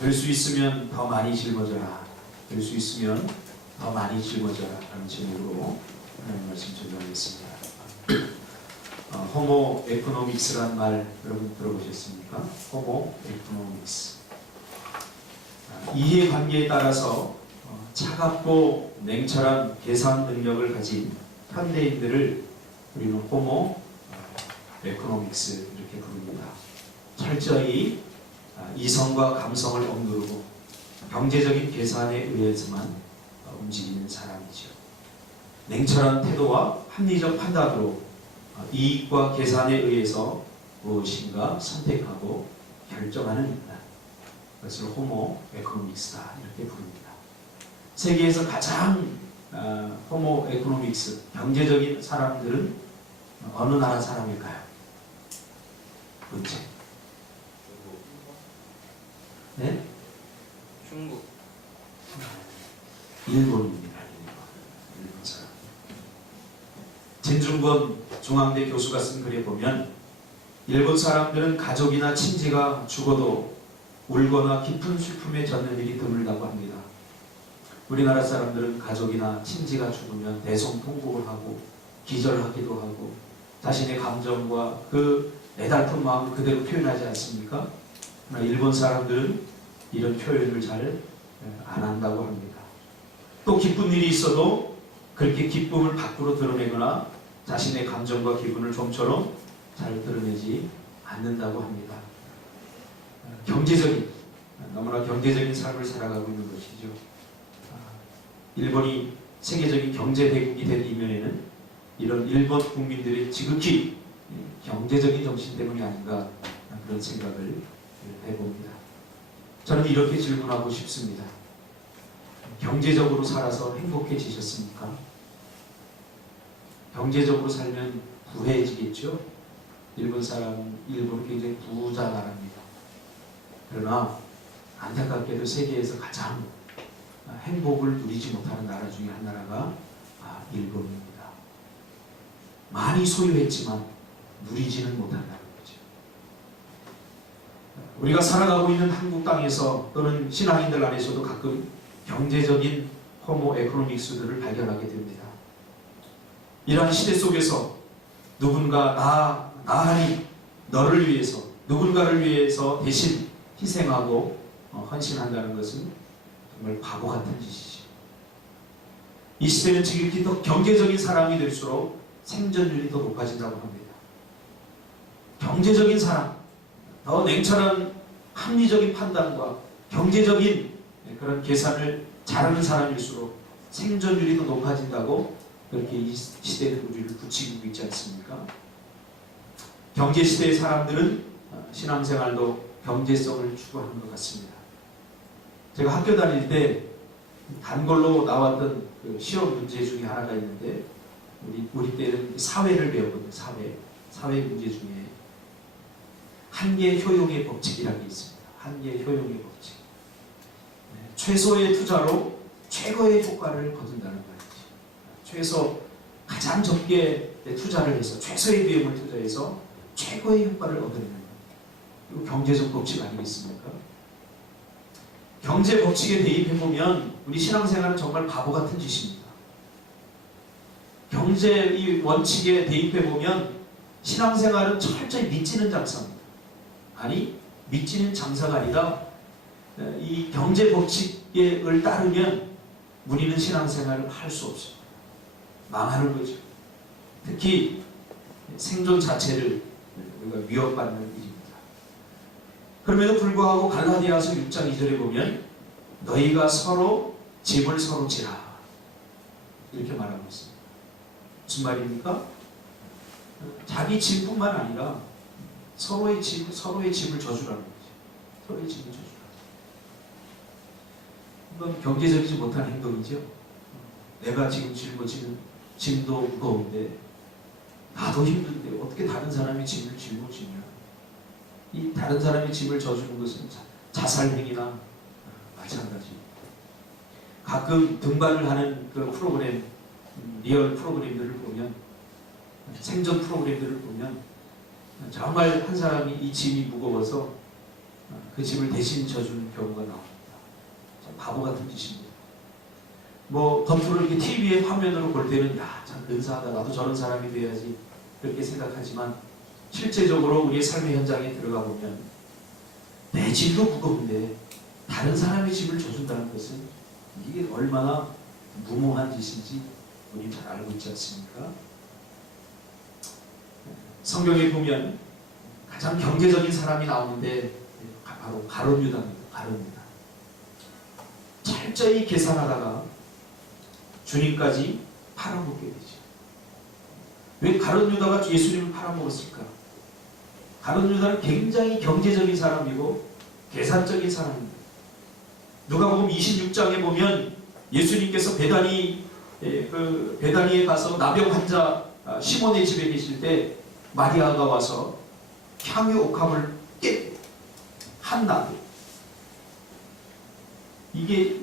될 수 있으면 더 많이 짊어져라. 될 수 있으면 더 많이 짊어져라. 라는 제목으로 하나님 말씀 전하겠습니다. 호모 에코노믹스라는 말 여러분 들어보셨습니까? 호모 에코노믹스. 이해관계에 따라서 차갑고 냉철한 계산 능력을 가진 현대인들을 우리는 호모 에코노믹스 이렇게 부릅니다. 철저히 이성과 감성을 억누르고 경제적인 계산에 의해서만 움직이는 사람이죠. 냉철한 태도와 합리적 판단으로 이익과 계산에 의해서 무엇인가 선택하고 결정하는 인간, 그것을 호모 에코노믹스다 이렇게 부릅니다. 세계에서 가장 호모 에코노믹스 경제적인 사람들은 어느 나라 사람일까요? 문제. 네? 중국. 일본입니다. 일본 사람. 진중권 중앙대 교수가 쓴 글에 보면 일본 사람들은 가족이나 친지가 죽어도 울거나 깊은 슬픔에 젖는 일이 드물다고 합니다. 우리나라 사람들은 가족이나 친지가 죽으면 대성통곡을 하고 기절하기도 하고 자신의 감정과 그 애달픈 마음을 그대로 표현하지 않습니까? 그러나 일본 사람들은 이런 표현을 잘 안 한다고 합니다. 또 기쁜 일이 있어도 그렇게 기쁨을 밖으로 드러내거나 자신의 감정과 기분을 좀처럼 잘 드러내지 않는다고 합니다. 너무나 경제적인 삶을 살아가고 있는 것이죠. 일본이 세계적인 경제 대국이 된 이면에는 이런 일본 국민들의 지극히 경제적인 정신 때문이 아닌가 그런 생각을 해봅니다. 저는 이렇게 질문하고 싶습니다. 경제적으로 살아서 행복해지셨습니까? 경제적으로 살면 부해지겠죠? 일본은 굉장히 부자 나라입니다. 그러나 안타깝게도 세계에서 가장 행복을 누리지 못하는 나라 중에 한 나라가 일본입니다. 많이 소유했지만 누리지는 못한다는 거죠. 우리가 살아가고 있는 한국 땅에서 또는 신앙인들 안에서도 가끔 경제적인 호모 에코노믹스들을 발견하게 됩니다. 이러한 시대 속에서 누군가 나하니 너를 위해서 누군가를 위해서 대신 희생하고 헌신한다는 것은 정말 바보 같은 짓이죠. 이 시대는 지극히 더 경제적인 사람이 될수록 생존율이 더 높아진다고 합니다. 경제적인 사람, 더 냉철한 합리적인 판단과 경제적인 그런 계산을 잘하는 사람일수록 생존율이 더 높아진다고 그렇게 이 시대는 우리를 부추기고 있지 않습니까? 경제시대의 사람들은 신앙생활도 경제성을 추구하는 것 같습니다. 제가 학교 다닐 때 단골로 나왔던 그 시험 문제 중에 하나가 있는데 우리 때는 사회를 배웠거든요. 사회 문제 중에 한계 효용의 법칙이라는 게 있습니다. 한계 효용의 법칙. 최소의 투자로 최고의 효과를 거둔다는 거죠. 가장 적게 투자를 해서 최소의 비용을 투자해서 최고의 효과를 얻어내는 거예요. 이거 경제적 법칙 아니겠습니까? 경제 법칙에 대입해보면 우리 신앙생활은 정말 바보 같은 짓입니다. 경제 이 원칙에 대입해보면 신앙생활은 철저히 믿지는 장사입니다. 아니, 믿지는 장사가 아니라 이 경제 법칙을 따르면 우리는 신앙생활을 할 수 없어요. 망하는 거죠. 특히 생존 자체를 우리가 위협받는 일입니다. 그럼에도 불구하고 갈라디아서 6장 2절에 보면 너희가 서로 짐을 서로 지라 이렇게 말하고 있습니다. 무슨 말입니까? 자기 짐뿐만 아니라 서로의 짐을 져주라는 거죠. 서로의 짐을 져주라. 이건 경제적이지 못한 행동이죠. 내가 지금 짊어지는 짐도 무거운데 나도 힘든데 어떻게 다른 사람이 짐을 짊어지냐. 이 다른 사람이 짐을 져주는 것은 자살행위나 마찬가지. 가끔 등반을 하는 그 프로그램, 리얼 프로그램들을 보면, 생존 프로그램들을 보면 정말 한 사람이 이 짐이 무거워서 그 집을 대신 져주는 경우가 나옵니다. 참 바보 같은 짓입니다. 뭐 겉으로 이렇게 TV에 화면으로 볼 때는 야, 참 근사하다. 나도 저런 사람이 돼야지. 그렇게 생각하지만 실제적으로 우리의 삶의 현장에 들어가 보면 내 집도 무거운데 다른 사람의 집을 져준다는 것은 이게 얼마나 무모한 짓인지 우리 잘 알고 있지 않습니까? 성경에 보면 가장 경제적인 사람이 나오는데 바로 가룟 유다입니다. 가룟 유다. 철저히 계산하다가 주님까지 팔아먹게 되죠. 왜 가룟 유다가 예수님을 팔아먹었을까? 가룟 유다는 굉장히 경제적인 사람이고 계산적인 사람입니다. 누가복음 26장에 보면 예수님께서 베다니에 가서 나병 환자 시몬의 집에 계실 때 마리아가 와서 향유 옥합을 깨 한 나무. 이게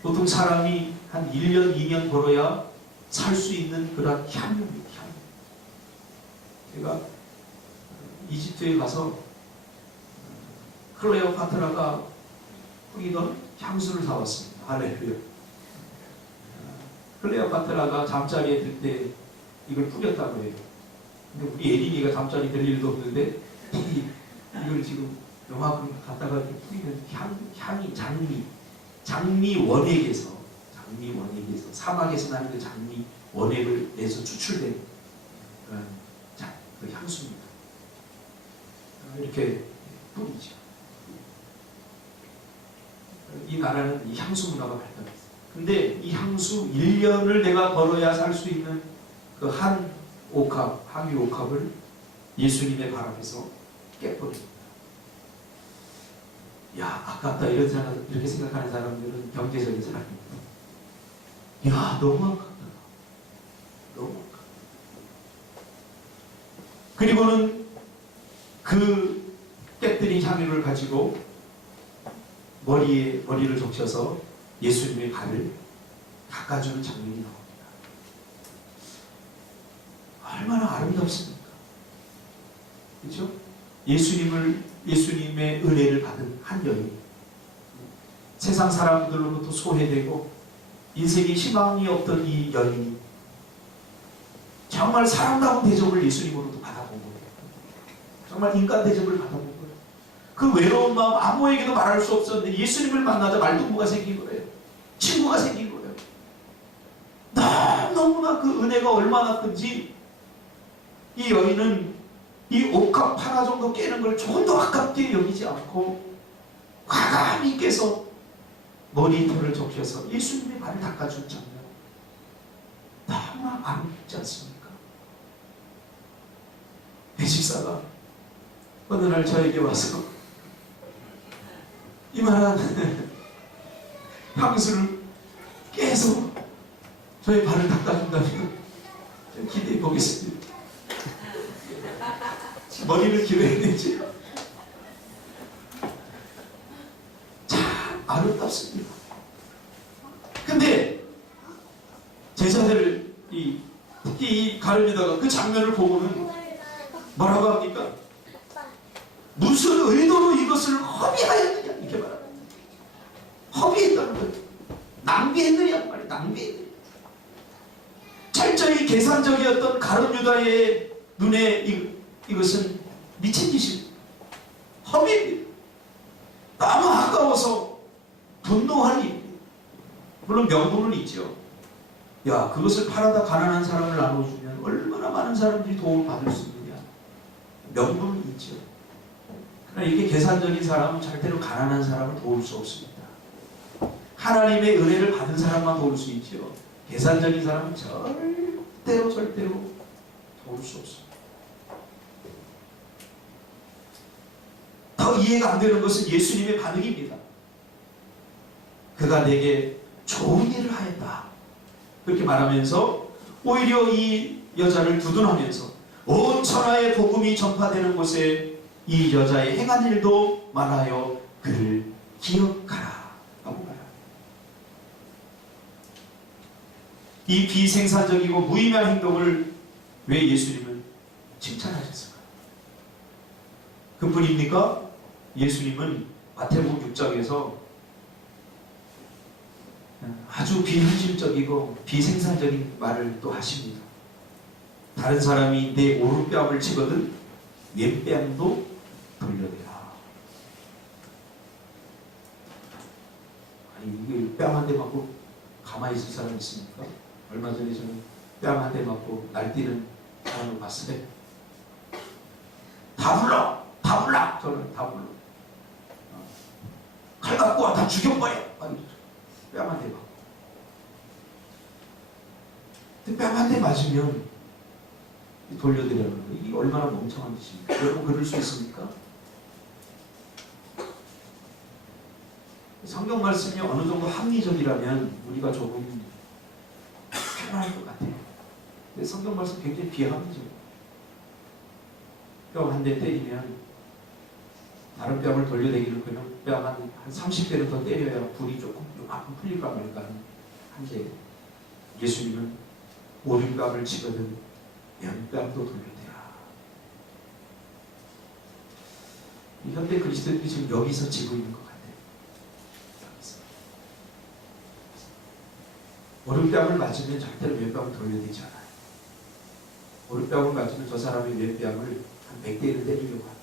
보통 사람이 한 1년, 2년 벌어야 살 수 있는 그런 향유입니다. 향유. 제가 이집트에 가서 클레오파트라가 뿌리던 향수를 사왔습니다. 할렐루야. 클레오파트라가 잠자리에 들 때 이걸 뿌렸다고 해요. 근데 우리 예린이가 잠자리 들 일도 없는데 이걸 지금 요만큼 갖다가 뿌리면 향이 장미 원액에서 사막에서 나는 그 장미 원액을 내서 추출된 그 향수입니다. 이렇게 뿌리죠. 이 나라는 이 향수 문화가 발달했어요. 근데 이 향수 1년을 내가 벌어야 살 수 있는 그 한 옥합, 향유 옥합을 예수님의 발 앞에서 깨버립니다. 야, 아깝다 이렇게 생각하는 사람들은 경제적인 사람입니다. 야, 너무 아깝다. 너무 아깝다. 그리고는 그 깨뜨린 향유를 가지고 머리를 적셔서 예수님의 발을 닦아주는 장면이 나옵니다. 얼마나 아름답습니까? 그렇죠? 예수님의 은혜를 받은 한 여인, 세상 사람들로부터 소외되고 인생에 희망이 없던 이 여인이 정말 사랑다운 대접을 예수님으로부터 받아본 거예요. 정말 인간 대접을 받아본 거예요. 그 외로운 마음 아무에게도 말할 수 없었는데 예수님을 만나자 말동무가 생긴 거예요. 친구가 생긴 거예요. 너무나 그 은혜가 얼마나 큰지 이 여인은 이 옥합 하나 정도 깨는 걸 조금도 아깝게 여기지 않고 과감히 깨서 머리털을 적셔서 예수님의 발을 닦아준 장면, 너무나 아름답지 않습니까? 배식사가 어느 날 저에게 와서 이만한 향수를 깨서 저의 발을 닦아준다면 좀 기대해 보겠습니다. 머리를 길어야 되지. 참 아름답습니다. 근데 제자들 특히 이 가룟 유다가 그 장면을 보고는 뭐라고 합니까? 무슨 의도로 이것을 허비하였느냐 이렇게 말합니다. 허비했다는 거예요. 낭비했느냐 말이에요. 낭비했느냐. 철저히 계산적이었던 가룟 유다의 눈에 이것은 미친 짓입니다. 허비입니다. 너무 아까워서 분노할 일입니다. 물론 명분은 있죠. 야, 그것을 팔아다 가난한 사람을 나눠주면 얼마나 많은 사람들이 도움을 받을 수 있느냐. 명분은 있죠. 그러나 이게 계산적인 사람은 절대로 가난한 사람을 도울 수 없습니다. 하나님의 은혜를 받은 사람만 도울 수 있죠. 계산적인 사람은 절대로 도울 수 없습니다. 더 이해가 안 되는 것은 예수님의 반응입니다. 그가 내게 좋은 일을 하였다. 그렇게 말하면서 오히려 이 여자를 두둔하면서 온 천하의 복음이 전파되는 곳에 이 여자의 행한 일도 말하여 그를 기억하라. 라고 말합니다. 이 비생산적이고 무의미한 행동을 왜 예수님은 칭찬하셨을까요? 그뿐입니까? 예수님은 마태복음 6장에서 아주 비현실적이고 비생산적인 말을 또 하십니다. 다른 사람이 내 오른뺨을 치거든 왼뺨도 돌려대라. 아니 이게 뺨 한 대 맞고 가만히 있을 사람 있습니까? 얼마 전에 저는 뺨 한 대 맞고 날뛰는 사람을 봤어요. 다 불러! 다 불러! 저는 다 불러. 칼 갖고 와! 다 죽여버려! 뺨 한 대 맞고. 뺨 한 대 맞으면 돌려드리라는 거예요. 이게 얼마나 멍청한 짓입니까? 여러분 그럴 수 있습니까? 성경 말씀이 어느 정도 합리적이라면 우리가 조금 편할 것 같아요. 근데 성경 말씀 굉장히 비합리적이에요. 뺨 한 대 때리면 다른 뺨을 돌려대기를 그냥 뺨 한 30대는 더 때려야 불이 조금 요만큼 풀릴까 말까 한데 예수님은 오른뺨을 치거든 왼뺨도 돌려대라. 이 현대 그리스도인들이 지금 여기서 지고 있는 것 같아요. 여기서. 오른뺨을 맞으면 절대로 왼뺨을 돌려대지 않아요. 오른뺨을 맞으면 저 사람의 왼뺨을 한 100대를 때리려고 합니다.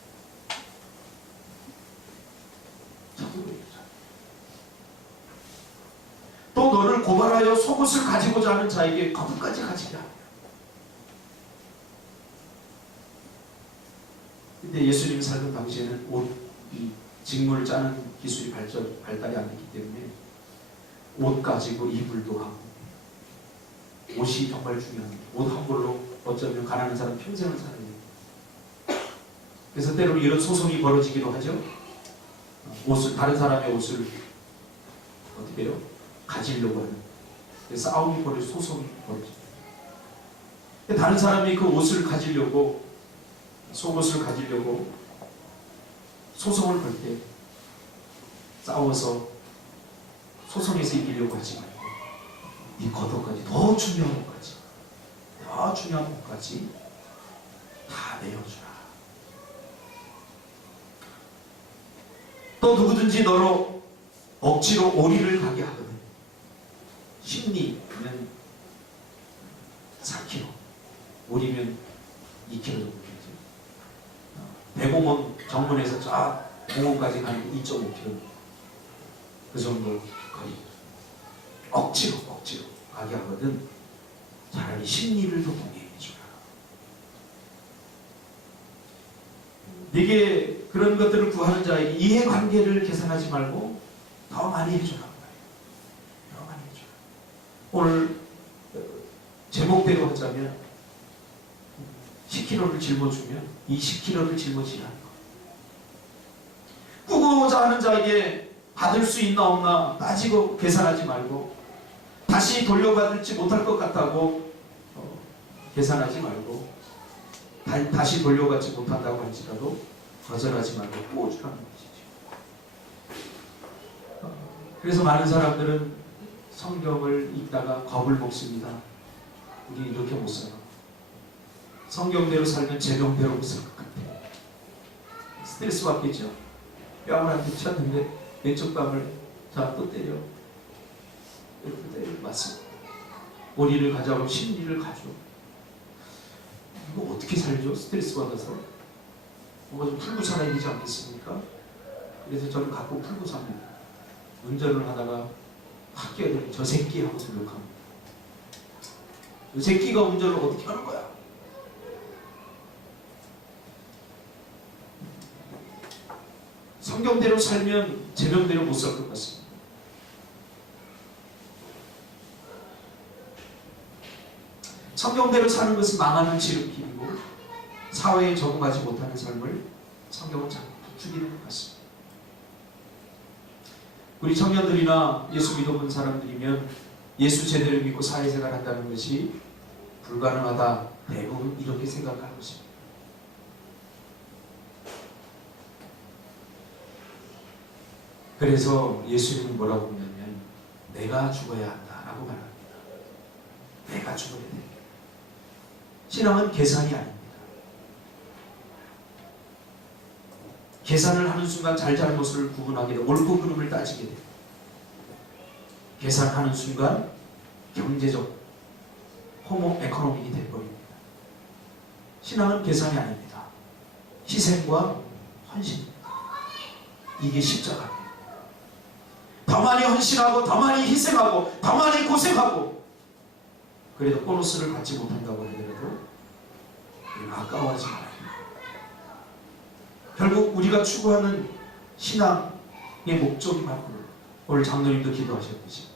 또 너를 고발하여 속옷을 가지고자 하는 자에게 거부까지 가지게 합니다. 근데 예수님이 살던 당시에는 이 직물을 짜는 기술이 발달이 안 됐기 때문에 옷 가지고 이불도 하고 옷이 정말 중요합니다. 옷 한 벌로 어쩌면 가난한 사람 평생을 살아요. 그래서 때로 이런 소송이 벌어지기도 하죠. 다른 사람의 옷을 어떻게 해요? 가지려고 하는. 그래서 싸움이 벌어지고 소송이 벌어집니다. 다른 사람이 그 옷을 가지려고 속옷을 가지려고 소송을 걸 때 싸워서 소송에서 이기려고 하지 말고 이 겉옷까지 더 중요한 것까지 다 내어주라. 또 누구든지 너로 억지로 오리를 가게 하거든 심리는 4kg, 오리면 2kg 정도 되죠. 대공원 정문에서 저 공원까지 가는 게 2.5km 그 정도 거리. 억지로 가게 하거든 차라리 심리를 더 보게 해주라. 네게 그런 것들을 구하는 자에게 이해관계를 계산하지 말고 더 많이 해주라. 더 많이 해주라. 오늘 제목대로 하자면 10kg를 짊어주면 이 10kg를 짊어지라. 꾸고자 하는 자에게 받을 수 있나 없나 따지고 계산하지 말고 다시 돌려받을지 못할 것 같다고 계산하지 말고 다시 돌려받지 못한다고 할지라도 거절하지 말고 꾸어주라는 것이죠. 그래서 많은 사람들은 성경을 읽다가 겁을 먹습니다. 우리 이렇게 못 살아. 성경대로 살면 제명대로 못 살 것 같아. 스트레스 받겠죠? 뺨을 한 대 쳤는데 왼쪽 뺨을 또 때려. 이렇게 때려 맞습니다. 오리를 가져가고 심리를 가져. 이거 어떻게 살죠? 스트레스 받아서. 뭔가 좀 풀고 살아야 되지 않겠습니까? 그래서 저는 가끔 풀고 삽니다. 운전을 하다가 학교에 저 새끼 하고 생각합니다. 저 새끼가 운전을 어떻게 하는 거야? 성경대로 살면 제명대로 못 살 것 같습니다. 성경대로 사는 것은 망하는 지름길이고 사회에 적응하지 못하는 삶을 성경은 자꾸 부추기는 것 같습니다. 우리 청년들이나 예수 믿어본 사람들이면 예수 제대로 믿고 사회생활 한다는 것이 불가능하다. 대부분 이렇게 생각하는 것입니다. 그래서 예수님은 뭐라고 하냐면 내가 죽어야 한다라고 말합니다. 내가 죽어야 돼. 신앙은 계산이 아닙니다. 계산을 하는 순간 잘잘못을 구분하게 되고 옳고 그름을 따지게 되고 계산하는 순간 경제적 호모 에코노믹이 되어버립니다. 신앙은 계산이 아닙니다. 희생과 헌신입니다. 이게 십자가입니다. 더 많이 헌신하고 더 많이 희생하고 더 많이 고생하고 그래도 보너스를 받지 못한다고 하더라도 우리는 아까워하지 말아야 합니다. 결국 우리가 추구하는 신앙의 목적이 바로 오늘 장로님도 기도하셨듯이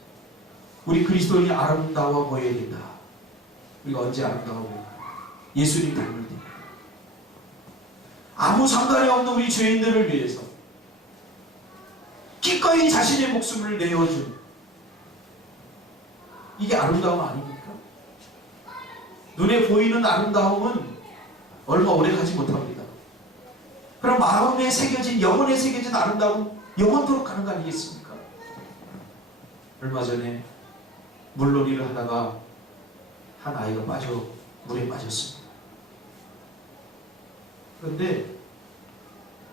우리 그리스도인이 아름다워 보여야 된다. 우리가 언제 아름다워 보일까? 예수님 닮을 때 아무 상관이 없는 우리 죄인들을 위해서 기꺼이 자신의 목숨을 내어준 이게 아름다움 아닙니까? 눈에 보이는 아름다움은 얼마 오래 가지 못합니다. 그럼 마음에 새겨진 영혼에 새겨진 아름다움은 영원토록 가는 거 아니겠습니까? 얼마 전에 물놀이를 하다가 한 아이가 물에 빠졌습니다. 그런데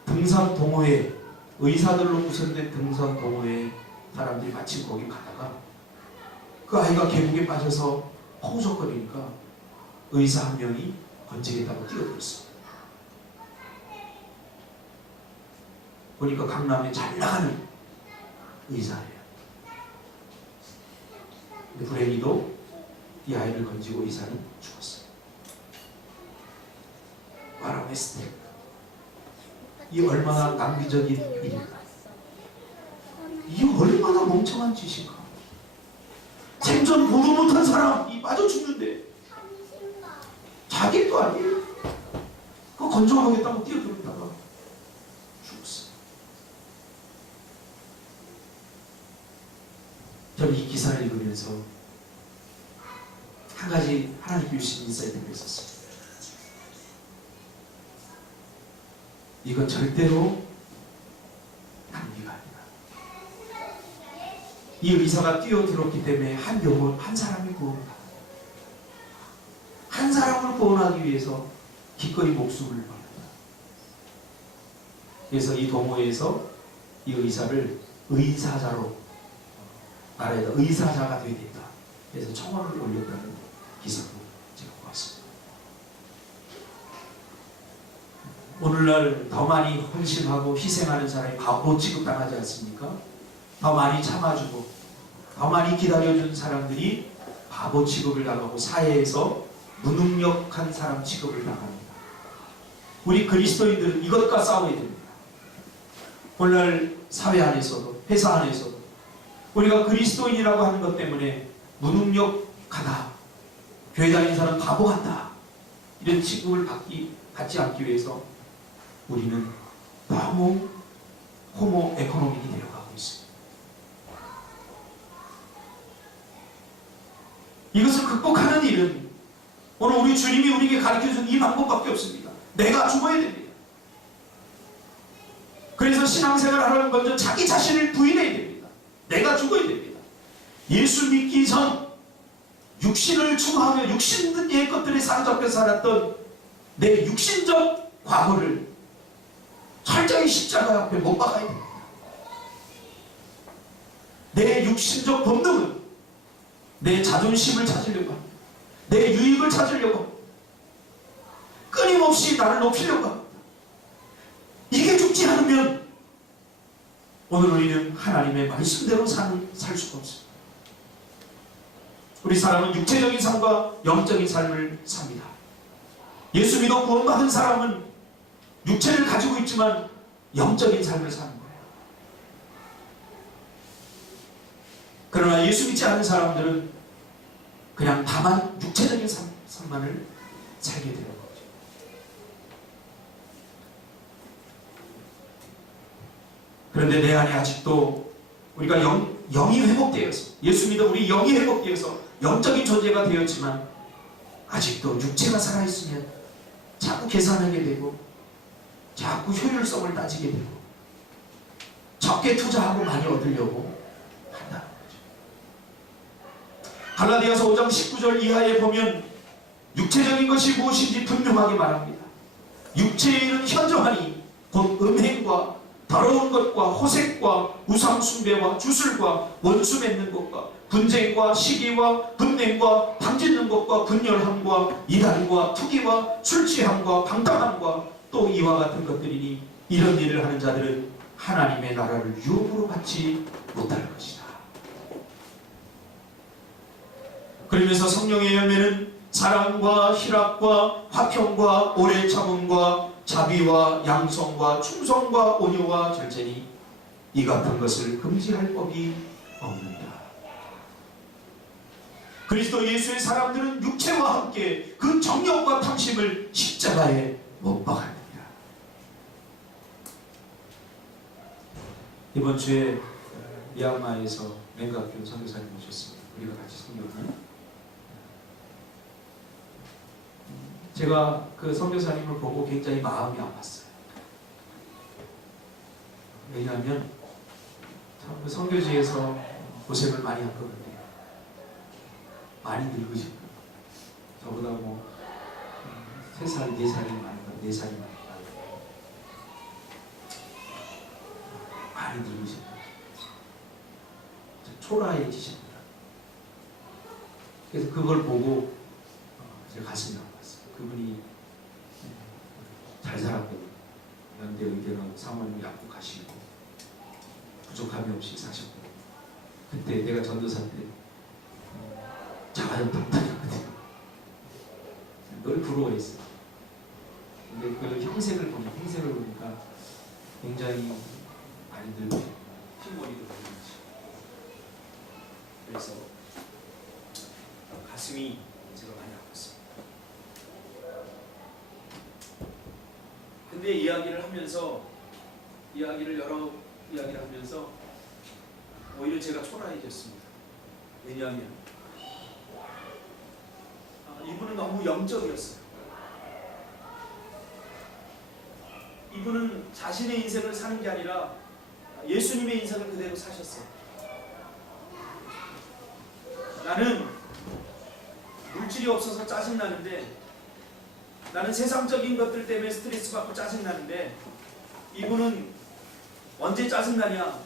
등산 동호회 의사들로 구성된 등산 동호회 사람들이 마침 거기 가다가 그 아이가 계곡에 빠져서 허우적거리니까 의사 한 명이 건지겠다고 뛰어들었어요. 보니까 강남에 잘 나가는 의사예요. 근데 불행히도 이 아이를 건지고 의사는 죽었어요. 와라메스테. 이 얼마나 낭비적인 일인가. 이 얼마나 멍청한 짓인가. 생전 보도 못한 사람이 빠져 죽는데 자기 일도 아니에요. 그거 건져보겠다고 뛰어들었다가 죽었어요. 저는 이 기사를 읽으면서 한 가지 하나님께 주신 인사이트가 있었어요. 이건 절대로 낭비가 아니다. 이 의사가 뛰어들었기 때문에 한 영혼, 한 사람이 구원받았다. 한 사람을 구원하기 위해서 기꺼이 목숨을 버렸다. 그래서 이 동호회에서 이 의사를 의사자로 말해서 의사자가 되어야 된다. 그래서 청원을 올렸다는 기사도 제가 보았습니다. 오늘날 더 많이 헌신하고 희생하는 사람이 바보 취급당하지 않습니까? 더 많이 참아주고 더 많이 기다려준 사람들이 바보 취급을 당하고 사회에서 무능력한 사람 취급을 당합니다. 우리 그리스도인들은 이것과 싸워야 됩니다. 오늘날 사회 안에서도 회사 안에서도 우리가 그리스도인이라고 하는 것 때문에 무능력하다, 교회 다니는 사람 바보 같다 이런 취급을 받지 않기 위해서 우리는 너무 호모 에코노믹이 되어가고 있습니다. 이것을 극복하는 일은 오늘 우리 주님이 우리에게 가르쳐준 이 방법밖에 없습니다. 내가 죽어야 됩니다. 그래서 신앙생활을 하려면 먼저 자기 자신을 부인해야 됩니다. 내가 죽어야 됩니다. 예수 믿기 전 육신을 추구하며 육신의 옛 것들에 사로잡혀 살았던 내 육신적 과거를 철저히 십자가 앞에 못 박아야 됩니다. 내 육신적 본능은 내 자존심을 찾으려고 합니다. 내 유익을 찾으려고 합니다. 끊임없이 나를 높이려고 합니다. 이게 죽지 않으면 오늘 우리는 하나님의 말씀대로 살 수가 없습니다. 우리 사람은 육체적인 삶과 영적인 삶을 삽니다. 예수 믿어 구원받은 사람은 육체를 가지고 있지만 영적인 삶을 사는 거예요. 그러나 예수 믿지 않은 사람들은 그냥 다만 육체적인 삶만을 살게 되는 거죠. 그런데 내 안에 아직도 우리가 영이 회복되어서 예수 믿어 우리 영이 회복되어서 영적인 존재가 되었지만 아직도 육체가 살아있으면 자꾸 계산하게 되고 자꾸 효율성을 따지게 되고 적게 투자하고 많이 얻으려고 한다는 거죠. 갈라디아서 5장 19절 이하에 보면 육체적인 것이 무엇인지 분명하게 말합니다. 육체의 일은 현저하니 곧 음행과 더러운 것과 호색과 우상숭배와 주술과 원수 맺는 것과 분쟁과 시기와 분냉과 당짓는 것과 분열함과 이단과 투기와 술취함과 방탕함과 또 이와 같은 것들이니 이런 일을 하는 자들은 하나님의 나라를 유업으로 받지 못할 것이다. 그러면서 성령의 열매는 사랑과 희락과 화평과 오래 참음과 자비와 양성과 충성과 온유와 절제니 이 같은 것을 금지할 법이 없는다. 그리스도 예수의 사람들은 육체와 함께 그 정욕과 탐심을 십자가에 못 박았느니라. 이번 주에 미얀마에서 맹각교 선교사님 오셨습니다. 우리가 같이 섬겼나요? 제가 그 선교사님을 보고 굉장히 마음이 아팠어요. 왜냐하면 참 그 선교지에서 고생을 많이 했거든요. 많이 늙으시고 저보다 뭐 3살, 4살이 많은가 4살이 많은가 많이 늙으시고 초라해지십니다. 그래서 그걸 보고 제 가슴이 아팠어요. 그분이 잘 살았거든요. 연대 의대라고 사모님 약국하시고 부족함이 없이 사셨고 그때 내가 전도사 때 자가용 탐탁했거든요. 늘 부러워했어요. 근데 그 형색을 보니까 굉장히 많이 늙고 흰머리도 보이지. 그래서 가슴이 제가 많이 아팠어요. 근데 이야기를 하면서 여러 이야기를 하면서 오히려 제가 초라해졌습니다. 왜냐하면 이분은 너무 영적이었어요. 이분은 자신의 인생을 사는 게 아니라 예수님의 인생을 그대로 사셨어요. 나는 물질이 없어서 짜증나는데, 나는 세상적인 것들 때문에 스트레스 받고 짜증나는데, 이분은 언제 짜증나냐?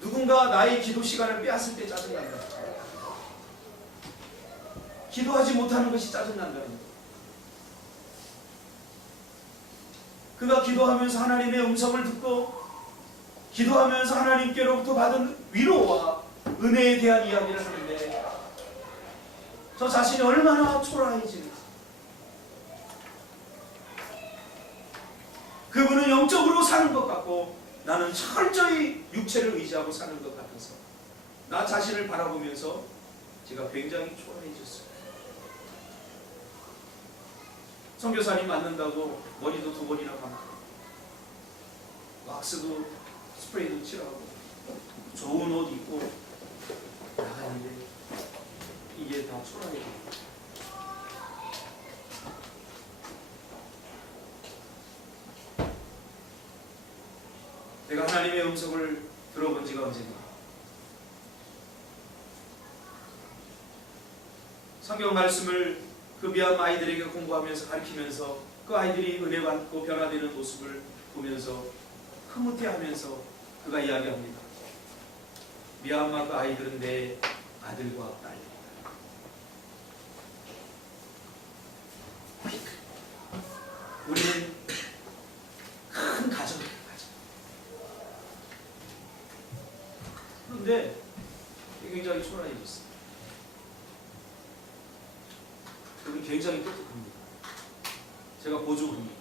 누군가 나의 기도 시간을 빼앗을 때 짜증난다. 기도하지 못하는 것이 짜증난다는 거예요. 그가 기도하면서 하나님의 음성을 듣고 기도하면서 하나님께로부터 받은 위로와 은혜에 대한 이야기를 하는데 저 자신이 얼마나 초라해지는지. 그분은 영적으로 사는 것 같고 나는 철저히 육체를 의지하고 사는 것 같아서 나 자신을 바라보면서 제가 굉장히 초라해졌어요. 선교사님 만난다고 머리도 2번이나 감고 왁스도 스프레이도 칠하고 좋은 옷 입고 나가는데 이게 다 초라해요. 내가 하나님의 음성을 들어본 지가 언젠가. 성경 말씀을 그 미얀마 아이들에게 공부하면서 가르치면서 그 아이들이 은혜 받고 변화되는 모습을 보면서 흐뭇해하면서 그가 이야기합니다. 미얀마 그 아이들은 내 아들과 딸입니다. 우리는 큰 가정이에요. 그런데 굉장히 초라해졌어요. 그는 굉장히 똑똑합니다. 제가 보조군이에요.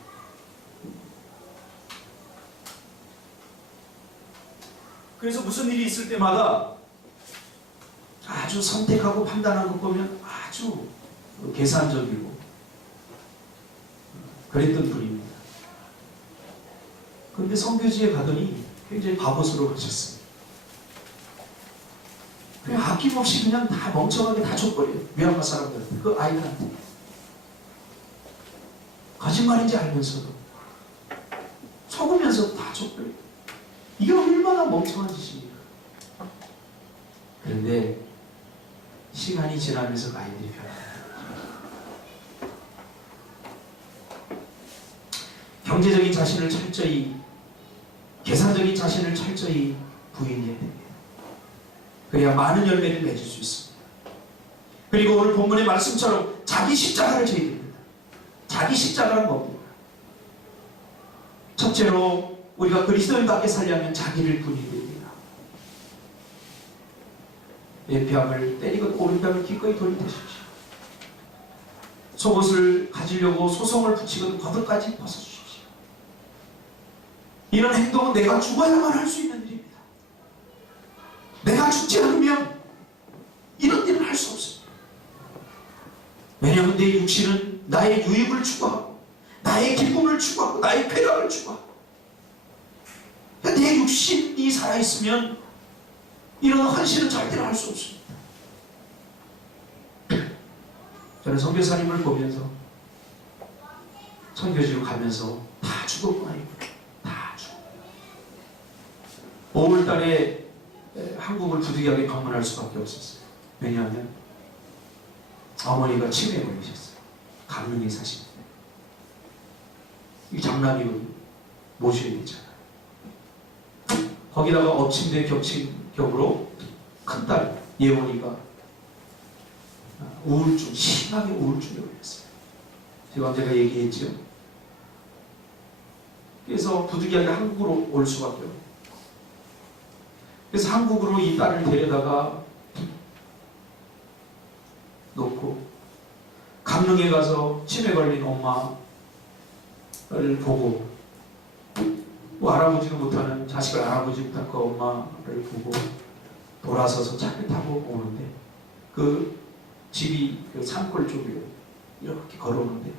그래서 무슨 일이 있을 때마다 아주 선택하고 판단하는 것 보면 아주 계산적이고 그랬던 분입니다. 그런데 선교지에 가더니 굉장히 바보스러워졌습니다. 그냥 아낌없이 그냥 다 멍청하게 다 줘버려요. 미얀마 사람들한테, 그 아이들한테. 거짓말인지 알면서도 속으면서도 다 줘버려요. 이게 얼마나 멍청한 짓입니까? 그런데 시간이 지나면서 그 아이들이 변합니다. 경제적인 자신을 철저히, 계산적인 자신을 철저히 부인해야 됩니다. 그래야 많은 열매를 맺을 수 있습니다. 그리고 오늘 본문의 말씀처럼 자기 십자가를 져야 됩니다. 자기 십자가란 뭡니까? 첫째로 우리가 그리스도인답게 살려면 자기를 부인해야 됩니다. 내 뺨을 때리고 오른뺨을 기꺼이 돌려주십시오. 속옷을 가지려고 소송을 붙이거든 겉옷까지 벗어주십시오. 이런 행동은 내가 죽어야만 할 수 있는 일입니다. 내가 죽지 않으면 이런 일을 할 수 없습니다. 왜냐하면 내 육신은 나의 유익을 추구하고 나의 기쁨을 추구하고 나의 쾌락을 추구하고, 내 육신이 살아있으면 이런 헌신은 절대로 할 수 없습니다. 저는 선교사님을 보면서 선교지로 가면서 다 죽었구나, 다 죽어. 5월달에 한국을 부득이하게 방문할 수밖에 없었어요. 왜냐하면 어머니가 치매에 걸리셨어요. 강릉에 사시는데 이 장남이 모셔야 되잖아요. 거기다가 엎친 데 겹친 격으로 큰딸 예원이가 우울증, 심하게 우울증에 걸렸어요. 제가 얘기했죠. 그래서 부득이하게 한국으로 올 수밖에 없어요. 그래서 한국으로 이 딸을 데려다가 놓고 강릉에 가서 치매 걸린 엄마를 보고, 뭐 알아보지도 못하는, 자식을 알아보지 못한 그 엄마를 보고 돌아서서 차를 타고 오는데, 그 집이 그 산골 쪽으로 이렇게 걸어오는데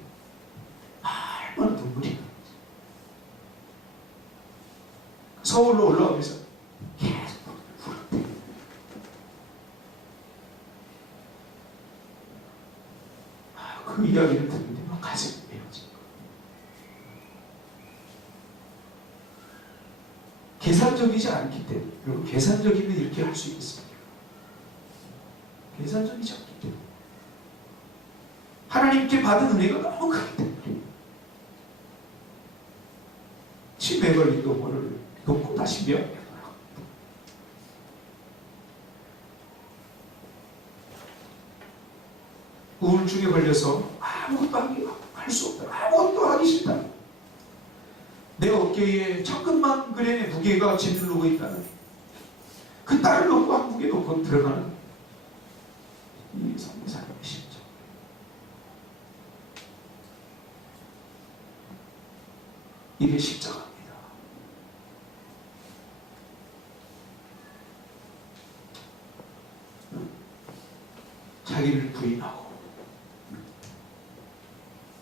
얼마나 눈물이 나는지. 서울로 올라오면서 계속 울었대. 그 이야기를 듣는데 막 가슴이 메어진 거예요. 계산적이지 않기 때문에. 여러분, 계산적이면 이렇게 할 수 있겠습니까? 계산적이지 않기 때문에. 하나님께 받은 은혜가 너무 크기 때문에. 치매 걸린 노모를 놓고 다시 미안해. 우울증에 걸려서 아무것도 할 수 없다. 아무것도 하기 싫다. 내 어깨에 1000근만 그램의 무게가 짓누르고 있다는, 그 딸을 놓고 한국에 놓고 들어가는 이 선교사님의 심정. 이게 십자가입니다. 자기를 부인하고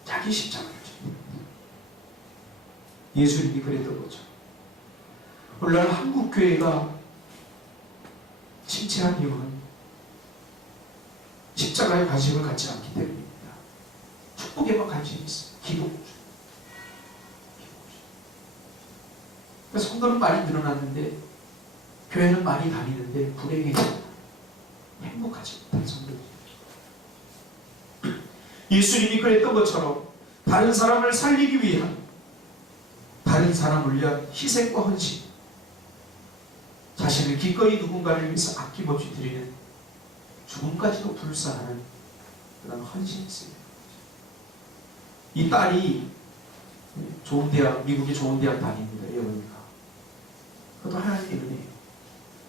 자기 십자가를 져요. 예수님이 그랬던 거죠. 오늘날 한국교회가 침체한 이유는 십자가에 관심을 갖지 않기 때문입니다. 축복에만 관심이 있어요. 기독주. 그래서 성도는 많이 늘어났는데 교회는 많이 다니는데 불행해집니다. 행복하지 못한 성도들. 예수님이 그랬던 것처럼 다른 사람을 살리기 위한, 다른 사람을 위한 희생과 헌신, 자신을 기꺼이 누군가를 위해서 아낌없이 드리는, 죽음까지도 불사하는 그런 헌신이 있습니다. 이 딸이 좋은 대학, 미국의 좋은 대학 다닙니다. 예원이가. 그것도 하나님의 은혜예요.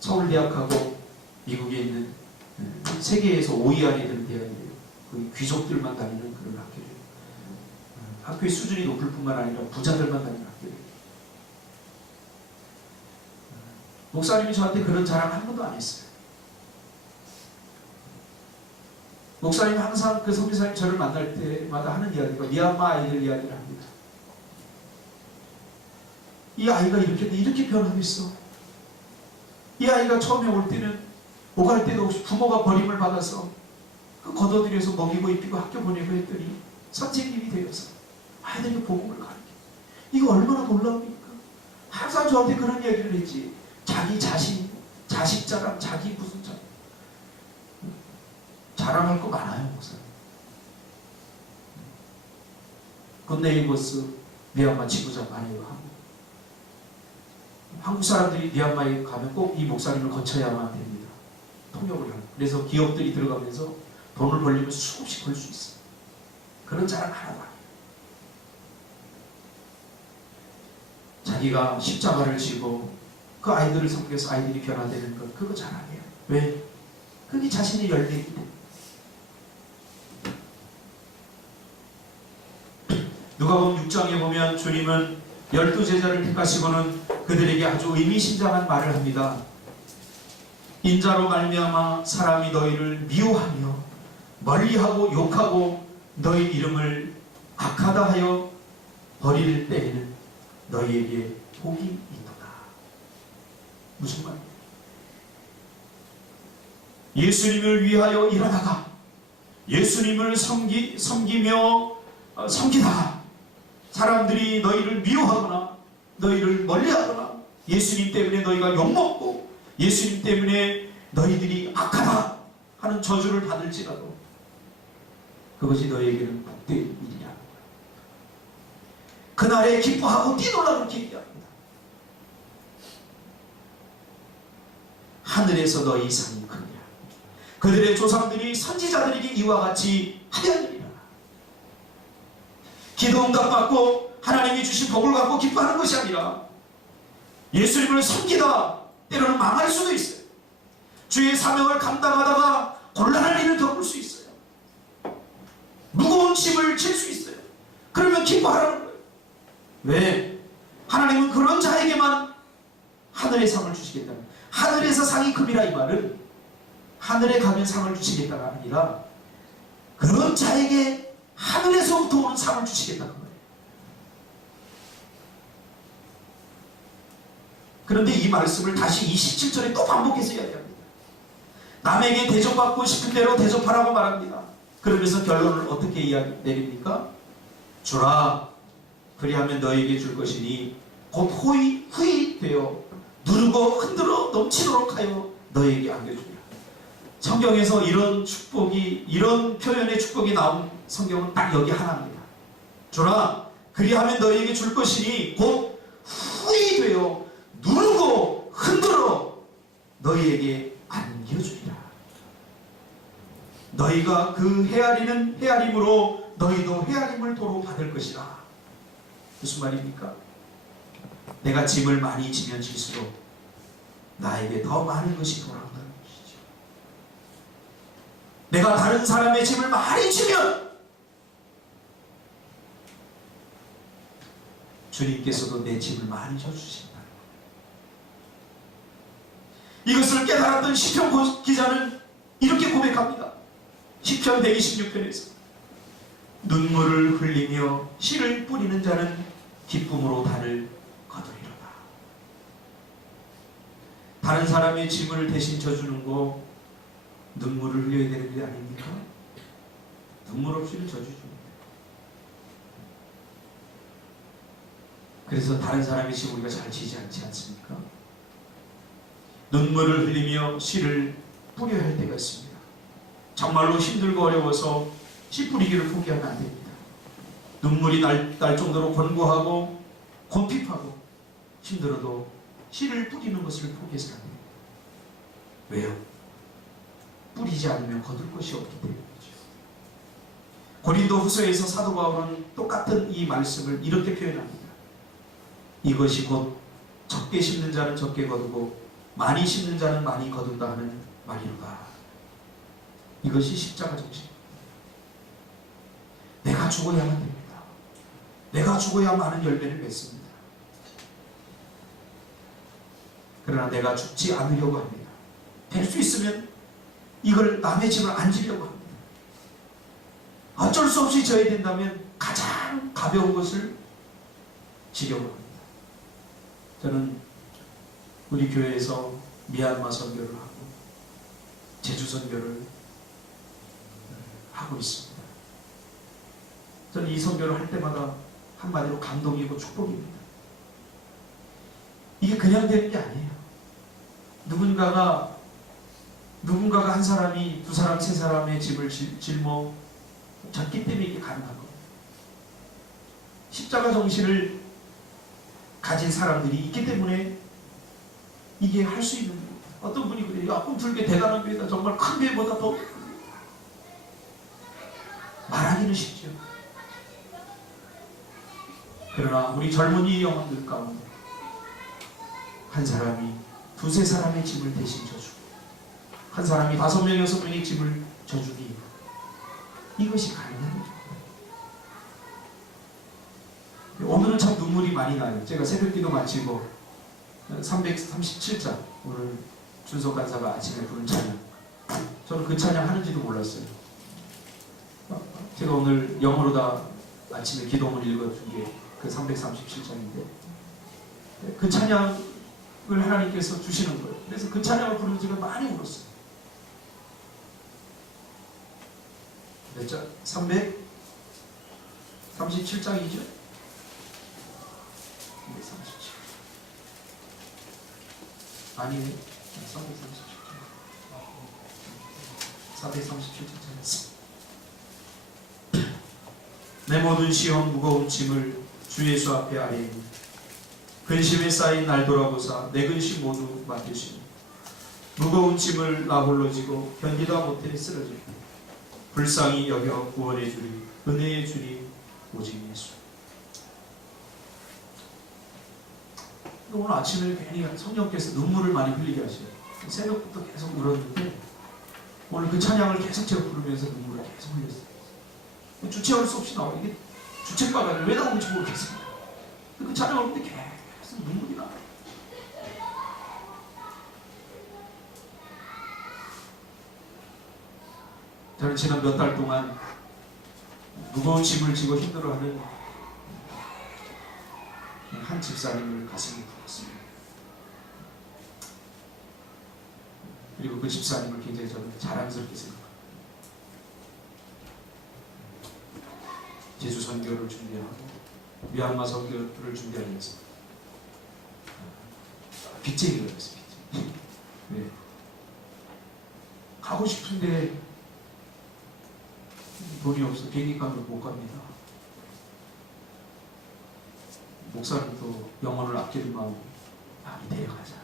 서울대학하고 미국에 있는 세계에서 5위 안에 드는 대학이에요. 그 귀족들만 다니는 그런 학교예요. 학교의 수준이 높을 뿐만 아니라 부자들만 다니는 학교예요. 목사님이 저한테 그런 자랑 한 번도 안 했어요. 목사님은 항상 그 선교사님 저를 만날 때마다 하는 이야기가 미얀마 아이들 이야기를 합니다. 이 아이가 이렇게 변화했어. 이 아이가 처음에 올 때는 오갈 때도 없이 부모가 버림을 받아서 그 걷어들여서 먹이고 입히고 학교 보내고 했더니 선생님이 되어서 아이들에게 복음을 가르쳐. 이거 얼마나 놀라웁니까? 항상 저한테 그런 이야기를 했지. 자기 자신, 자식 자랑, 자기 무슨 자랑할 거 많아요, 목사님. 굿네이버스, 미얀마 지부장 아니에요. 한국 사람들이 미얀마에 가면 꼭 이 목사님을 거쳐야만 됩니다. 통역을 하고. 그래서 기업들이 들어가면서 돈을 벌리면 수없이 벌 수 있어요. 그런 자랑 하나도 아니에요. 자기가 십자가를 지고 그 아이들을 섬겨서 아이들이 변화되는 것, 그거 자랑해요. 왜? 그게 자신의 열매이기 때문에. 누가복음 6장에 보면 주님은 12제자를 택하시고는 그들에게 아주 의미심장한 말을 합니다. 인자로 말미암아 사람이 너희를 미워하며 멀리하고 욕하고 너희 이름을 악하다 하여 버릴 때에는 너희에게 복이 있도다. 무슨 말이에요? 예수님을 위하여 일하다가 예수님을 섬기다 사람들이 너희를 미워하거나 너희를 멀리하거나 예수님 때문에 너희가 욕먹고 예수님 때문에 너희들이 악하다 하는 저주를 받을지라도 그것이 너희에게는 복된 일이냐. 그날에 기뻐하고 뛰놀라 그렇게 얘기합니다. 하늘에서 너희 상이 크니라. 그들의 조상들이 선지자들에게 이와 같이 하였느니라. 기도 응답받고 하나님이 주신 복을 갖고 기뻐하는 것이 아니라 예수님을 섬기다 때로는 망할 수도 있어요. 주의 사명을 감당하다가 곤란한 일을 겪을 수 있어요. 무거운 짐을 질 수 있어요. 그러면 기뻐하라는 거예요. 왜? 하나님은 그런 자에게만 하늘의 상을 주시겠다는, 하늘에서 상이 금이라 이 말은 하늘에 가면 상을 주시겠다가 아니라 그런 자에게 하늘에서부터 오는 상을 주시겠다는 거예요. 그런데 이 말씀을 다시 27절에 또 반복해서 이야기합니다. 남에게 대접받고 싶은 대로 대접하라고 말합니다. 그러면서 결론을 어떻게 내립니까? 주라, 그리하면 너에게 줄 것이니 곧 후히 되어 누르고 흔들어 넘치도록 하여 너에게 안겨주리라. 성경에서 이런 축복이, 이런 표현의 축복이 나온 성경은 딱 여기 하나입니다. 주라, 그리하면 너에게 줄 것이니 곧 후히 되어 누르고 흔들어 너희에게 안겨주리라. 너희가 그 헤아리는 헤아림으로 너희도 헤아림을 도로 받을 것이라. 무슨 말입니까? 내가 짐을 많이 지면 질수록 나에게 더 많은 것이 돌아온다는 것이죠. 내가 다른 사람의 짐을 많이 지면 주님께서도 내 짐을 많이 져주신다. 이것을 깨달았던 시편 기자는 이렇게 고백합니다. 시편 126편에서 눈물을 흘리며 씨를 뿌리는 자는 기쁨으로 달을 거두리로다. 다른 사람의 짐을 대신 져주는 거 눈물을 흘려야 되는 게 아닙니까? 눈물 없이는 져주죠. 그래서 다른 사람의 짐을 우리가 잘 지지 않지 않습니까? 눈물을 흘리며 씨를 뿌려야 할 때가 있습니다. 정말로 힘들고 어려워서 씨 뿌리기를 포기하면 안 됩니다. 눈물이 날 정도로 권고하고 곤핍하고 힘들어도 씨를 뿌리는 것을 포기해서는 안 됩니다. 왜요? 뿌리지 않으면 거둘 것이 없기 때문이죠. 고린도 후서에서 사도 바울은 똑같은 이 말씀을 이렇게 표현합니다. 이것이 곧 적게 심는 자는 적게 거두고 많이 심는 자는 많이 거둔다 하는 말이로다. 이것이 십자가 정신입니다. 내가 죽어야만 됩니다. 내가 죽어야 많은 열매를 맺습니다. 그러나 내가 죽지 않으려고 합니다. 될 수 있으면 이걸 남의 짐을 안 지려고 합니다. 어쩔 수 없이 져야 된다면 가장 가벼운 것을 지려고 합니다. 저는 우리 교회에서 미얀마 선교를 하고 제주 선교를 하고 있습니다. 저는 이 선교를 할 때마다 한마디로 감동이고 축복입니다. 이게 그냥 되는 게 아니에요. 누군가가 한 사람이 두 사람, 세 사람의 집을 짊어졌기 때문에 이게 가능한 겁니다. 십자가 정신을 가진 사람들이 있기 때문에 이게 할 수 있는 거예요. 어떤 분이 그래요. 야, 꿈틀게 대단한 배다. 정말 큰 배보다 더 말하기는 쉽죠. 그러나 우리 젊은이 영혼들 가운데 한 사람이 두세 사람의 짐을 대신 져주고 한 사람이 5명, 6명의 짐을 져주기, 이것이 가능한 거죠. 오늘은 참 눈물이 많이 나요. 제가 새벽기도 마치고 337장 오늘 준석 간사가 아침에 부른 찬양, 저는 그 찬양 하는지도 몰랐어요. 제가 오늘 영어로 다 아침에 기도문 읽어준 게 그 337장인데 그 찬양을 하나님께서 주시는 거예요. 그래서 그 찬양을 부르면서 제가 많이 울었어요. 몇 장? 337장이죠? 337. 아니네. 437장 찾았어. 내 모든 시험 무거운 짐을 주 예수 앞에 아뢰니 근심에 쌓인 날 돌아보사 내 근심 모두 맡기시니 무거운 짐을 나 홀로 지고 견디다 못해 쓰러질 때 불쌍히 여겨 구원의 주님, 은혜의 주님 오직 예수. 오늘 아침에 괜히 성령께서 눈물을 많이 흘리게 하셔요. 새벽부터 계속 울었는데 오늘 그 찬양을 계속 제가 부르면서 눈물을 계속 흘렸어요. 주체할 수 없이 나와. 이게 주체가가 왜 나오는지 모르겠어요. 그 찬양을 부르는데 계속 눈물이 나요. 저는 지난 몇 달 동안 무거운 짐을 지고 힘들어하는 한 집사님을 가슴에 품었습니다. 그리고 그 집사님을 굉장히 저는 자랑스럽게 생각합니다. 제주 선교를 준비하고 미얀마 선교를 준비하면서 빚쟁이가 됐어요. 빚쟁이. 네. 가고 싶은데 돈이 없어 비행기값을 못 갑니다. 목사는 또 영혼을 아끼는 마음으로 데려가자.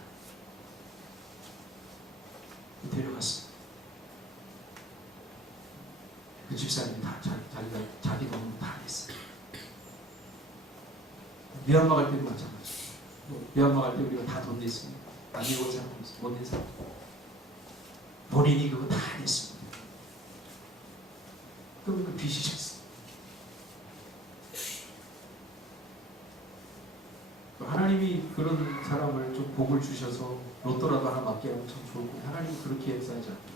데려갔어. 그 집사님이 다 자기 돈으로 다 냈어. 미얀마 갈 때도 마찬가지. 미얀마 갈 때 우리가 다 돈 냈습니다. 안 내고 사람 없어. 못 낸 사람. 본인이 그거 다 냈습니다. 그러면 그 빚이 졌어. 하나님이 그런 사람을 좀 복을 주셔서 로또라도 하나 맞게 하면 참 좋을 텐데 하나님이 그렇게 역사하지 않아요.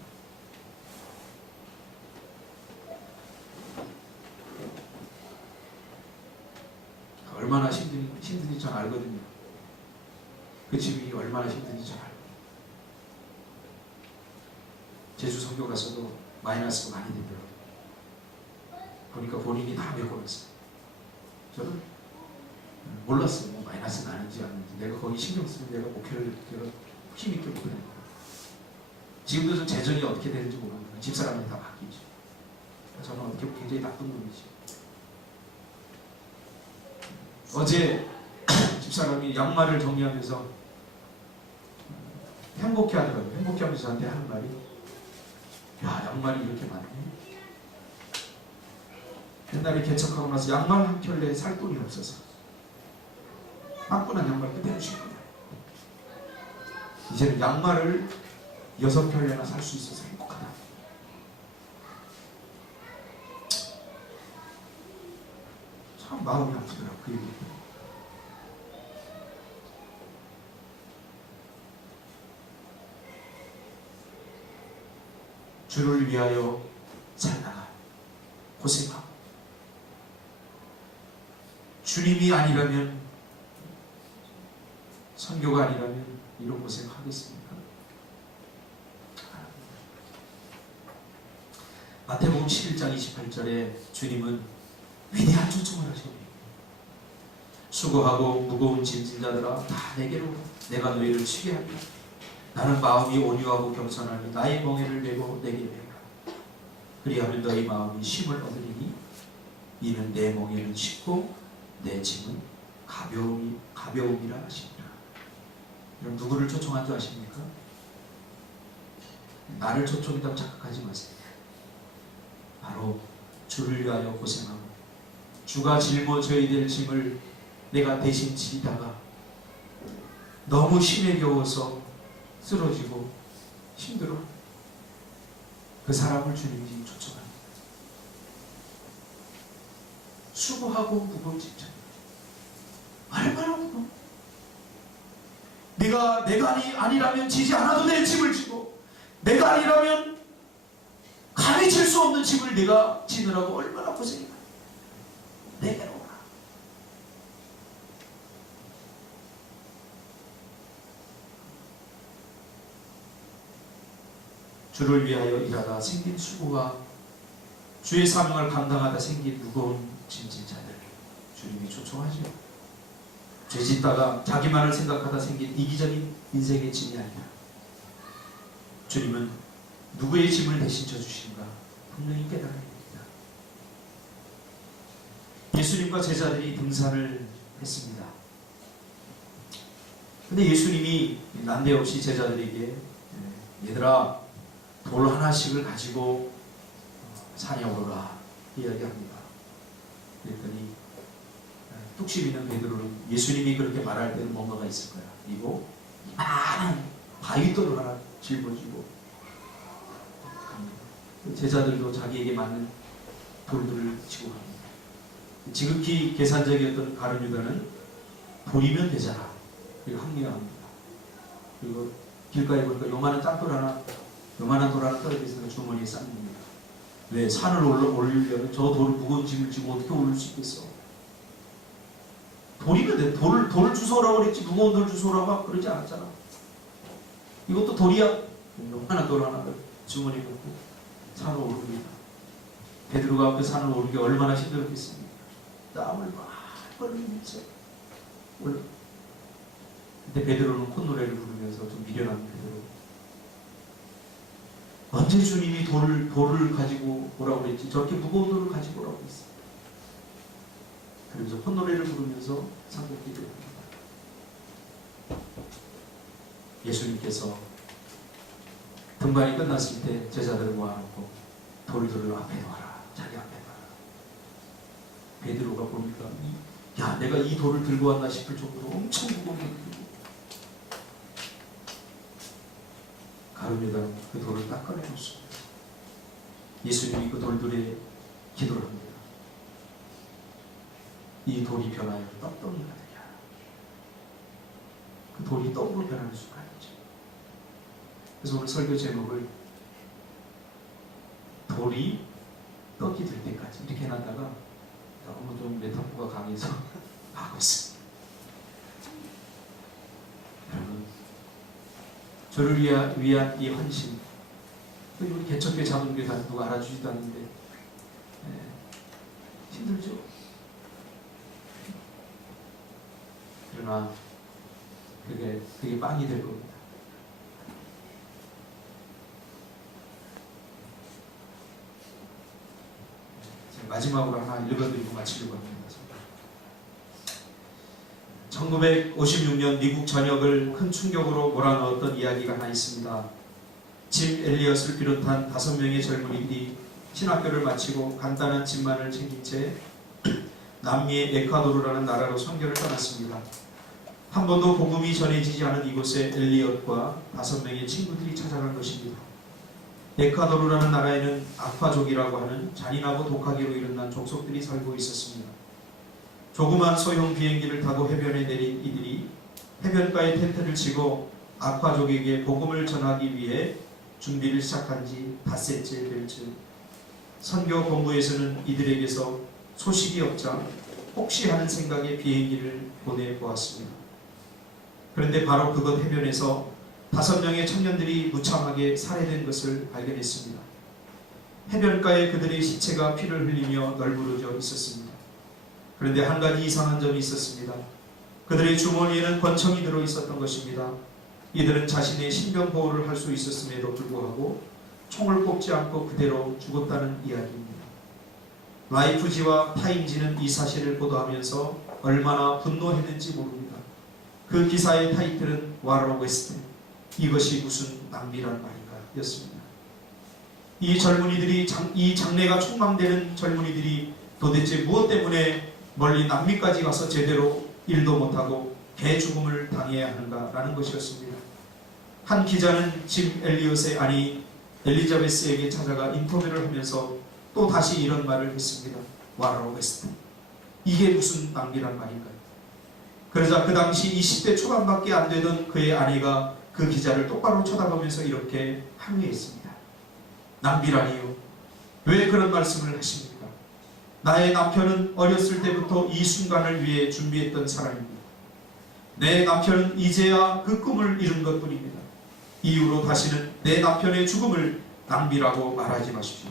얼마나 힘든지 전 알거든요. 그 집이 얼마나 힘든지 전 알거든요. 제주 선교 가서도 마이너스가 많이 되더라고요. 보니까 본인이 다 메꿔놨어요. 저는 몰랐어요. 뭐 마이너스 나는지 아닌지. 내가 거기 신경 쓰면 내가 목회를 내가 힘있게 못하는 거예요. 지금도 좀 재정이 어떻게 되는지 모르는데 집사람한테 다 맡기죠. 저는 어떻게 보면 굉장히 나쁜 놈이지. 어제 집사람이 양말을 정리하면서 행복해하더라고요. 행복해하면서 저한테 하는 말이, 야, 양말이 이렇게 많네. 옛날에 개척하고 나서 양말 한 켤레 살 돈이 없어서 빵꾸난 양말 그대로 신고 다녀요. 이제는 양말을 6켤레나 살 수 있어서 행복하다. 참 마음이 아프더라고요. 그 얘기. 주를 위하여 살다가 고생하고 주님이 아니라면, 선교가 아니라면 이런 고생하겠습니까? 마태복음 11장 28절에 주님은 위대한 초청을 하시고, 수고하고 무거운 짐진 자들아 다 내게로 오라. 내가 너희를 쉬게 하리라. 나는 마음이 온유하고 겸손하니 나의 멍에를 메고 내게 배우라. 그리하면 너희 마음이 쉼을 얻으리니 이는 내 멍에는 쉽고 내 짐은 가벼움이라 하십니다. 여러분 누구를 초청한 줄 아십니까? 나를 초청했다고 착각하지 마세요. 바로 주를 위하여 고생하고 주가 짊어져야 될 짐을 내가 대신 지다가 너무 힘에 겨워서 쓰러지고 힘들어 그 사람을 주님이 초청합니다. 수고하고 무거운 짐 얼마나 무거워. 내가 아니라면 지지 않아도 될 짐을 지고 내가 아니라면 감히 질 수 없는 짐을 내가 지느라고 얼마나 고생이야. 내게로 오라. 주를 위하여 일하다 생긴 수고가 주의 사명을 감당하다 생긴 무거운 짐진 자들 주님이 초청하죠. 죄 짓다가 자기만을 생각하다 생긴 이기적인 인생의 짐이 아니라 주님은 누구의 짐을 대신 져주신가 분명히 깨달아야 됩니다. 예수님과 제자들이 등산을 했습니다. 근데 예수님이 난데없이 제자들에게 얘들아 돌 하나씩을 가지고 산에 오르라 이야기합니다. 그랬더니 뚝심 있는 베드로는 예수님이 그렇게 말할 때는 뭔가가 있을 거야. 그리고 많은 바위돌을 하나 짊어지고 제자들도 자기에게 맞는 돌들을 지고 갑니다. 지극히 계산적이었던 가룟 유다는 돌이면 되잖아. 그리고 합리화합니다. 그리고 길가에 보니까 요만한 짝돌 하나, 요만한 돌 하나 떨어져 있어서 주머니에 쌓습니다. 왜? 산을 올리려면 저 돌을 무거운 짐을 지고 어떻게 올릴 수 있겠어? 돌이면 돼. 돌을 주워오라고 그랬지 무거운 돌 주워오라고 그러지 않았잖아. 이것도 돌이야. 요만한 돌 하나를 주머니에 넣고 산을 오릅니다. 베드로가 그 산을 오르기 얼마나 힘들었겠습니까? 땀을 막 흘리면서 올라. 근데 베드로는 콧노래를 부르면서 좀 미련한 베드로. 언제 주님이 돌을 가지고 오라고 했지? 저렇게 무거운 돌을 가지고 오라고 했어. 그러면서 콧노래를 부르면서 상복기를 합니다. 예수님께서 등반이 끝났을 때 제자들을 모아놓고 돌들을 앞에 놔라. 자기 앞에 놔라. 베드로가 보니까 야 내가 이 돌을 들고 왔나 싶을 정도로 엄청 무거운 돌을 들고 가룟 유다는 그 돌을 딱 꺼내놓습니다. 예수님이 그 돌들에 기도를 합니다. 이 돌이 변하여 떡덩이가 되랴. 그 돌이 떡으로 변하는 순간이죠. 그래서 오늘 설교 제목을 돌이 떡이 될 때까지 이렇게 해놨다가 너무 좀 메타포가 강해서 하고 있습니다. 여러분 저를 위한 이 헌신 우리 개척교회 자문교회 다 누가 알아주지도 않는데 힘들죠. 그러나 그게 빵이 될 겁니다. 마지막으로 하나 읽어드리고 마치려고 합니다. 1956년 미국 전역을 큰 충격으로 몰아넣었던 이야기가 하나 있습니다. 짐 엘리엇을 비롯한 5명의 젊은이들이 신학교를 마치고 간단한 짐만을 챙긴 채 남미의 에콰도르라는 나라로 선교를 떠났습니다. 한 번도 복음이 전해지지 않은 이곳에 엘리엇과 5명의 친구들이 찾아간 것입니다. 에콰도르라는 나라에는 아콰족이라고 하는 잔인하고 독하기로 이름난 족속들이 살고 있었습니다. 조그만 소형 비행기를 타고 해변에 내린 이들이 해변가에 텐트를 치고 아콰족에게 복음을 전하기 위해 준비를 시작한 지 닷새째 될 즈음 선교 본부에서는 이들에게서 소식이 없자 혹시 하는 생각에 비행기를 보내보았습니다. 그런데 바로 그곳 해변에서 5명의 청년들이 무참하게 살해된 것을 발견했습니다. 해변가에 그들의 시체가 피를 흘리며 널브러져 있었습니다. 그런데 한 가지 이상한 점이 있었습니다. 그들의 주머니에는 권총이 들어있었던 것입니다. 이들은 자신의 신변 보호를 할 수 있었음에도 불구하고 총을 뽑지 않고 그대로 죽었다는 이야기입니다. 라이프지와 타임지는 이 사실을 보도하면서 얼마나 분노했는지 모릅니다. 그 기사의 타이틀은 와로 웨스트, 이것이 무슨 낭비란 말인가 였습니다. 이 젊은이들이 이 장래가 촉망되는 젊은이들이 도대체 무엇 때문에 멀리 남미까지 가서 제대로 일도 못하고 개죽음을 당해야 하는가라는 것이었습니다. 한 기자는 짐 엘리엇의 아내 엘리자베스에게 찾아가 인터뷰를 하면서 또 다시 이런 말을 했습니다. 와로 웨스트, 이게 무슨 낭비란 말인가요? 그러자 그 당시 20대 초반밖에 안 되던 그의 아내가 그 기자를 똑바로 쳐다보면서 이렇게 항의했습니다. 낭비라니요? 왜 그런 말씀을 하십니까? 나의 남편은 어렸을 때부터 이 순간을 위해 준비했던 사람입니다. 내 남편은 이제야 그 꿈을 이룬 것뿐입니다. 이후로 다시는 내 남편의 죽음을 낭비라고 말하지 마십시오.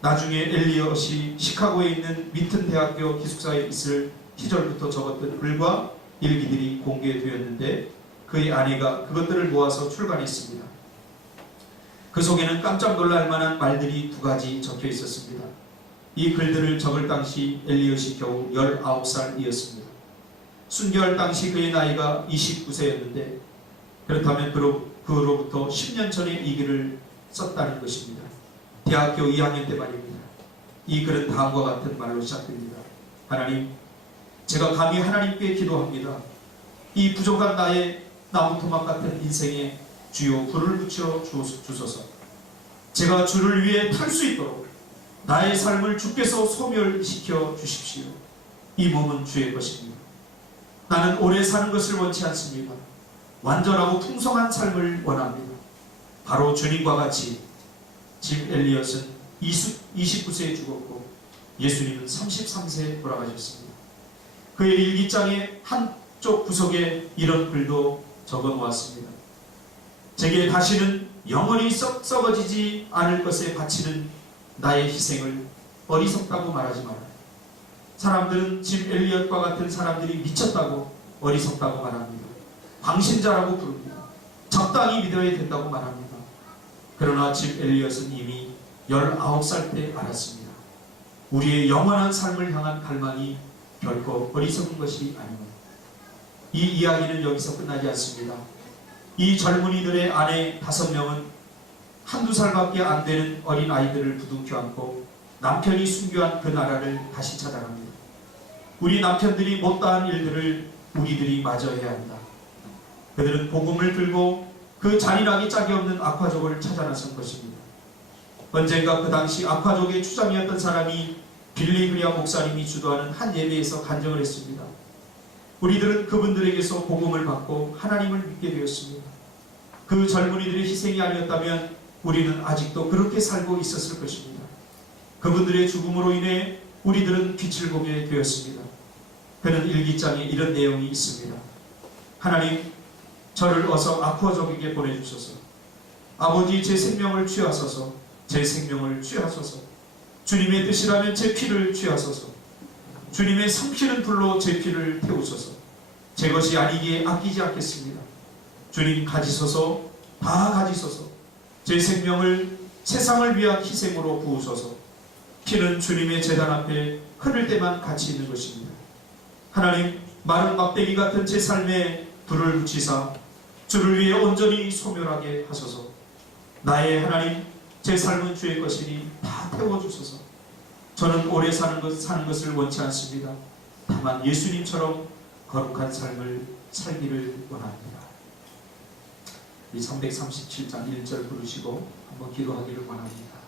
나중에 엘리엇이 시카고에 있는 미튼 대학교 기숙사에 있을 시절부터 적었던 글과 일기들이 공개되었는데 그의 아내가 그것들을 모아서 출간했습니다. 그 속에는 깜짝 놀랄 만한 말들이 두 가지 적혀 있었습니다. 이 글들을 적을 당시 엘리엇이 겨우 19살이었습니다. 순교할 당시 그의 나이가 29세였는데 그렇다면 그로부터 10년 전에 이 글을 썼다는 것입니다. 대학교 2학년 때 말입니다. 이 글은 다음과 같은 말로 시작됩니다. 하나님, 제가 감히 하나님께 기도합니다. 이 부족한 나의 나무토막 같은 인생에 주여 불을 붙여 주소서. 제가 주를 위해 탈 수 있도록 나의 삶을 주께서 소멸시켜 주십시오. 이 몸은 주의 것입니다. 나는 오래 사는 것을 원치 않습니다. 완전하고 풍성한 삶을 원합니다. 바로 주님과 같이 짐 엘리엇은 29세에 죽었고 예수님은 33세에 돌아가셨습니다. 그의 일기장의 한쪽 구석에 이런 글도 적어 놓았습니다. 제게 다시는 영원히 썩어지지 않을 것에 바치는 나의 희생을 어리석다고 말하지 마라. 사람들은 짐 엘리엇과 같은 사람들이 미쳤다고 어리석다고 말합니다. 광신자라고 부릅니다. 적당히 믿어야 된다고 말합니다. 그러나 짐 엘리엇은 이미 19살 때 알았습니다. 우리의 영원한 삶을 향한 갈망이 결코 어리석은 것이 아닙니다. 이 이야기는 여기서 끝나지 않습니다. 이 젊은이들의 아내 5명은 한두 살밖에 안 되는 어린 아이들을 부둥켜 안고 남편이 순교한 그 나라를 다시 찾아갑니다. 우리 남편들이 못다한 일들을 우리들이 마저 해야 한다. 그들은 복음을 들고 그 잔인하기 짝이 없는 아콰족을 찾아 나선 것입니다. 언젠가 그 당시 아콰족의 추장이었던 사람이 빌리 그리암 목사님이 주도하는 한 예배에서 간증을 했습니다. 우리들은 그분들에게서 복음을 받고 하나님을 믿게 되었습니다. 그 젊은이들의 희생이 아니었다면 우리는 아직도 그렇게 살고 있었을 것입니다. 그분들의 죽음으로 인해 우리들은 빛을 보게 되었습니다. 그는 일기장에 이런 내용이 있습니다. 하나님, 저를 어서 아쿠아족에게 보내주소서. 아버지, 제 생명을 취하소서. 제 생명을 취하소서. 주님의 뜻이라면 제 피를 취하소서. 주님의 삼키는 불로 제 피를 태우소서. 제 것이 아니기에 아끼지 않겠습니다. 주님 가지소서. 다 가지소서. 제 생명을 세상을 위한 희생으로 부으소서. 피는 주님의 제단 앞에 흐를 때만 가치 있는 것입니다. 하나님, 마른 막대기 같은 제 삶에 불을 붙이사 주를 위해 온전히 소멸하게 하소서. 나의 하나님, 제 삶은 주의 것이니 다 태워주소서. 저는 오래 사는 것을 원치 않습니다. 다만 예수님처럼 거룩한 삶을 살기를 원합니다. 이 337장 1절 부르시고 한번 기도하기를 원합니다.